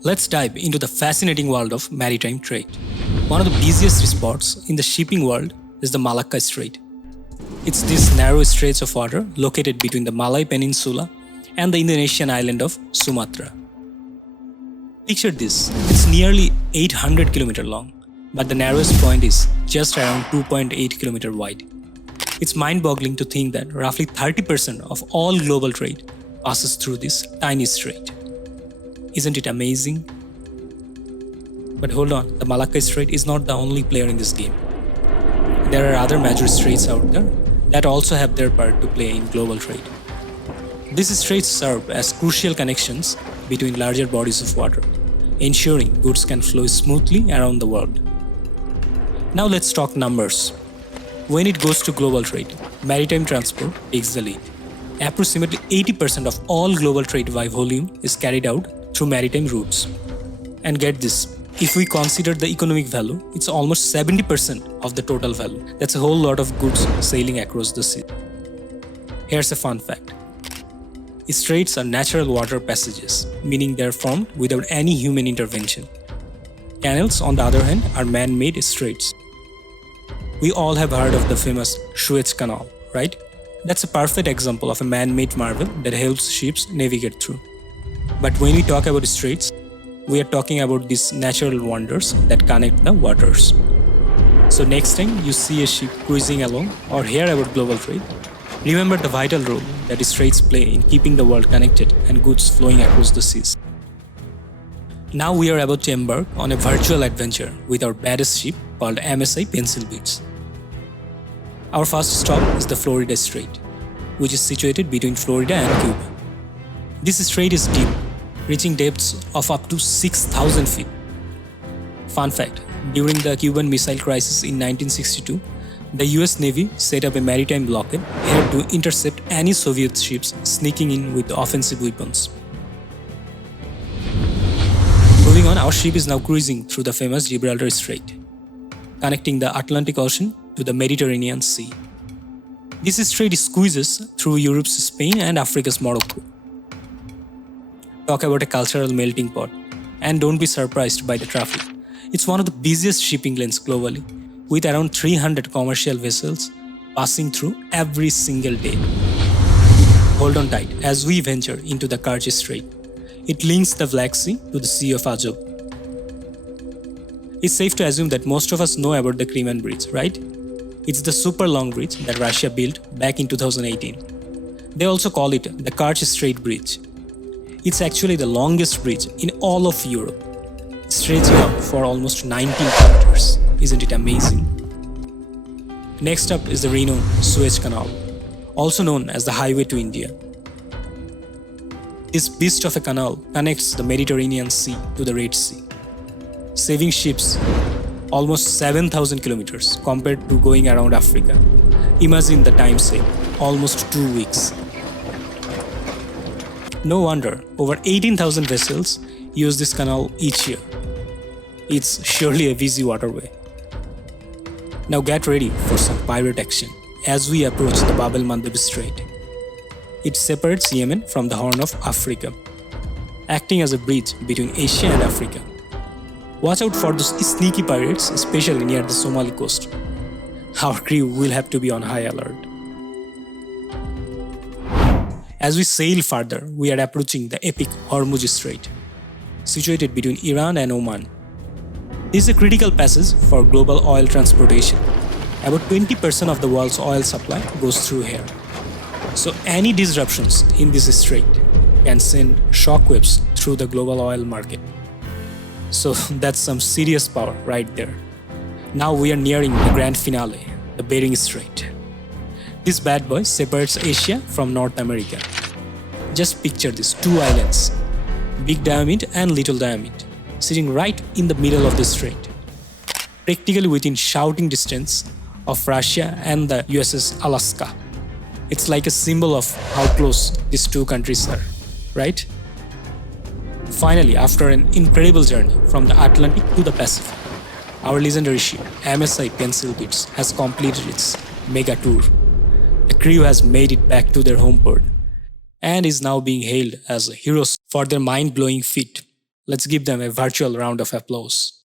Let's dive into the fascinating world of maritime trade. One of the busiest spots in the shipping world is the Malacca Strait. It's this narrow stretch of water located between the Malay Peninsula and the Indonesian island of Sumatra. Picture this, it's nearly 800 km long, but the narrowest point is just around 2.8 km wide. It's mind-boggling to think that roughly 30% of all global trade passes through this tiny strait. Isn't it amazing? But hold on, the Malacca Strait is not the only player in this game. There are other major straits out there that also have their part to play in global trade. These straits serve as crucial connections between larger bodies of water, ensuring goods can flow smoothly around the world. Now let's talk numbers. When it goes to global trade, maritime transport takes the lead. Approximately 80% of all global trade by volume is carried out through maritime routes. And get this, if we consider the economic value, it's almost 70% of the total value. That's a whole lot of goods sailing across the sea. Here's a fun fact. Straits are natural water passages, meaning they're formed without any human intervention. Canals, on the other hand, are man-made straits. We all have heard of the famous Suez Canal, right? That's a perfect example of a man-made marvel that helps ships navigate through. But when we talk about straits, we are talking about these natural wonders that connect the waters. So next time you see a ship cruising along or hear about global trade, remember the vital role that straits play in keeping the world connected and goods flowing across the seas. Now we are about to embark on a virtual adventure with our baddest ship called MSI Pencil Beats. Our first stop is the Florida Strait, which is situated between Florida and Cuba. This strait is deep, reaching depths of up to 6,000 feet. Fun fact, during the Cuban Missile Crisis in 1962, the US Navy set up a maritime blockade here to intercept any Soviet ships sneaking in with offensive weapons. Moving on, our ship is now cruising through the famous Gibraltar Strait, connecting the Atlantic Ocean to the Mediterranean Sea. This strait squeezes through Europe's Spain and Africa's Morocco. Talk about a cultural melting pot, and don't be surprised by the traffic. It's one of the busiest shipping lanes globally, with around 300 commercial vessels passing through every single day. Hold on tight as we venture into the Kerch Strait. It links the Black Sea to the Sea of Azov. It's safe to assume that most of us know about the Crimean Bridge, right? It's the super long bridge that Russia built back in 2018. They also call it the Kerch Strait Bridge. It's actually the longest bridge in all of Europe, stretching out for almost 19 kilometers. Isn't it amazing? Next up is the renowned Suez Canal, also known as the Highway to India. This beast of a canal connects the Mediterranean Sea to the Red Sea, saving ships almost 7,000 kilometers compared to going around Africa. Imagine the time saved, almost 2 weeks. No wonder over 18,000 vessels use this canal each year. It's surely a busy waterway. Now get ready for some pirate action as we approach the Bab-el-Mandeb Strait. It separates Yemen from the Horn of Africa, acting as a bridge between Asia and Africa. Watch out for those sneaky pirates, especially near the Somali coast. Our crew will have to be on high alert. As we sail further, we are approaching the epic Hormuz Strait, situated between Iran and Oman. This is a critical passage for global oil transportation. About 20% of the world's oil supply goes through here. So any disruptions in this strait can send shockwaves through the global oil market. So that's some serious power right there. Now we are nearing the grand finale, the Bering Strait. This bad boy separates Asia from North America. Just picture these two islands, Big Diamond and Little Diamond, sitting right in the middle of the strait, practically within shouting distance of Russia and the USS Alaska. It's like a symbol of how close these two countries are, right? Finally, after an incredible journey from the Atlantic to the Pacific, our legendary ship MSI Pencil Beats has completed its mega tour. The crew has made it back to their home port and is now being hailed as heroes for their mind-blowing feat. Let's give them a virtual round of applause.